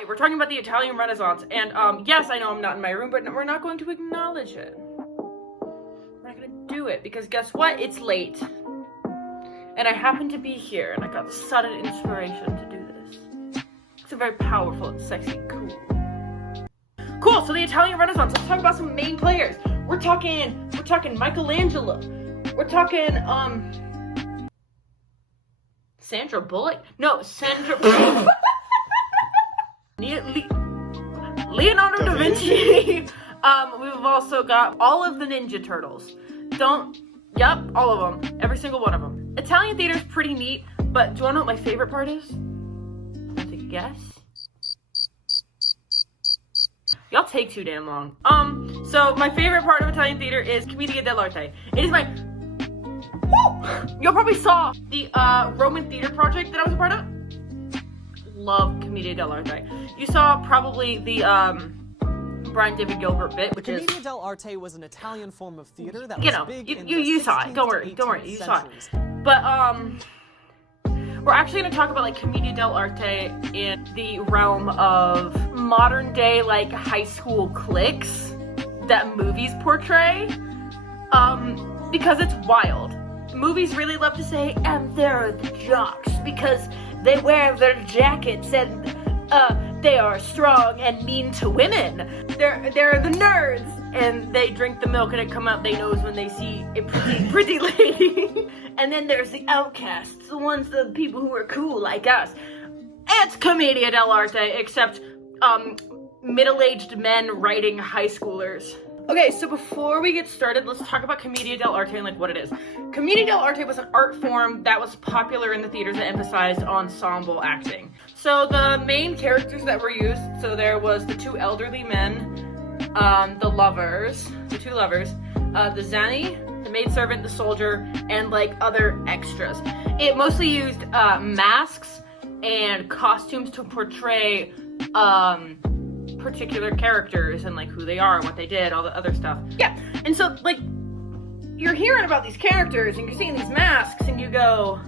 Hi, we're talking about the Italian Renaissance, and yes, I know I'm not in my room, but we're not going to acknowledge it. We're not gonna do it, because guess what? It's late. And I happen to be here, and I got the sudden inspiration to do this. It's a very powerful and sexy and cool. Cool, so the Italian Renaissance, let's talk about some main players. We're talking Michelangelo. We're talking, Sandra Bullock? No, Sandra... Leonardo da Vinci. We've also got all of the Ninja Turtles. Yep, all of them. Every single one of them. Italian theater's pretty neat, but do you wanna know what my favorite part is? Take a guess. Y'all take too damn long. So my favorite part of Italian theater is Commedia dell'arte. It is my... Woo! Y'all probably saw the Roman theater project that I was a part of. Love Commedia dell'arte. You saw probably the Brian David Gilbert bit, which is... Commedia dell'arte was an Italian form of theater that was big in you saw it. Don't worry, you saw it. But we're actually gonna talk about like Commedia dell'arte in the realm of modern day like high school cliques that movies portray. Because it's wild. Movies really love to say, and they're the jocks because they wear their jackets and they are strong and mean to women. They're the nerds and they drink the milk and it come out their nose when they see a pretty lady. And then there's the outcasts, the people who are cool like us. It's Commedia dell'arte, except middle-aged men writing high schoolers. Okay, so before we get started, let's talk about Commedia dell'arte and like what it is. Commedia dell'arte was an art form that was popular in the theaters that emphasized ensemble acting. So the main characters that were used, so there was the two elderly men, the two lovers, the Zanni, the maidservant, the soldier, and like other extras. It mostly used masks and costumes to portray particular characters and like who they are, what they did, all the other stuff. Yeah, and so like you're hearing about these characters and you're seeing these masks and you go,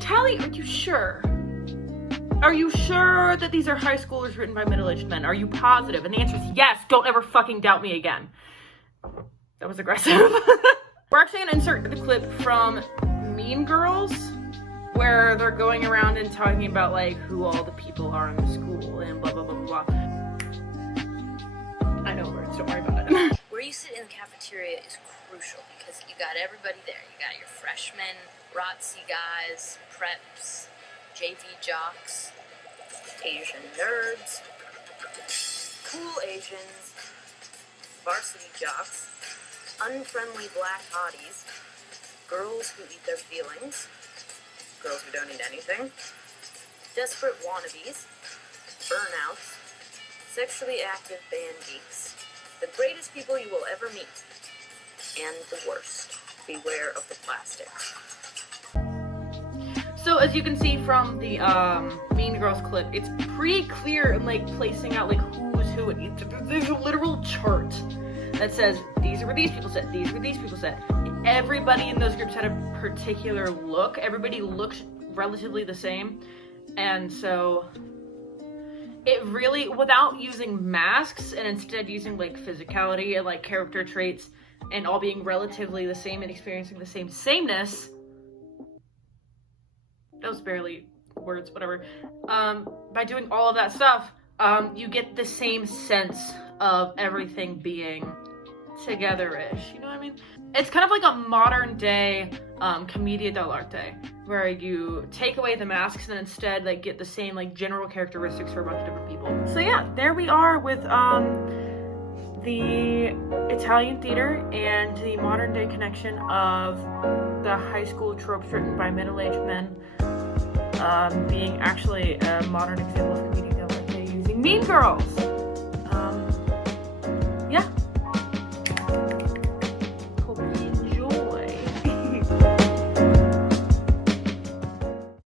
Tally, are you sure? Are you sure that these are high schoolers written by middle-aged men? Are you positive? And the answer is yes. Don't ever fucking doubt me again. That was aggressive. We're actually gonna insert the clip from Mean Girls, where they're going around and talking about like who all the people are in the school and blah blah blah blah blah. I know words, don't worry about it. Where you sit in the cafeteria is crucial because you got everybody there. You got your freshmen, ROTC guys, preps, JV jocks, Asian nerds, cool Asians, varsity jocks, unfriendly black hotties, girls who eat their feelings, girls who don't eat anything, desperate wannabes, burnouts, sexually active band geeks, the greatest people you will ever meet, and the worst. Beware of the plastics. So as you can see from the Mean Girls clip, it's pretty clear in like placing out like who's who. There's a literal chart that says these are what these people said, these are what these people said. Everybody in those groups had a particular look. Everybody looked relatively the same. And so it really, without using masks and instead using like physicality and like character traits and all being relatively the same and experiencing the same sameness, that was barely words, whatever. By doing all of that stuff, you get the same sense of everything being together-ish, you know what I mean? It's kind of like a modern day Commedia dell'arte, where you take away the masks and instead like get the same like general characteristics for a bunch of different people. So yeah, there we are with the Italian theater and the modern day connection of the high school tropes written by middle-aged men being actually a modern example of Commedia dell'arte using Mean Girls.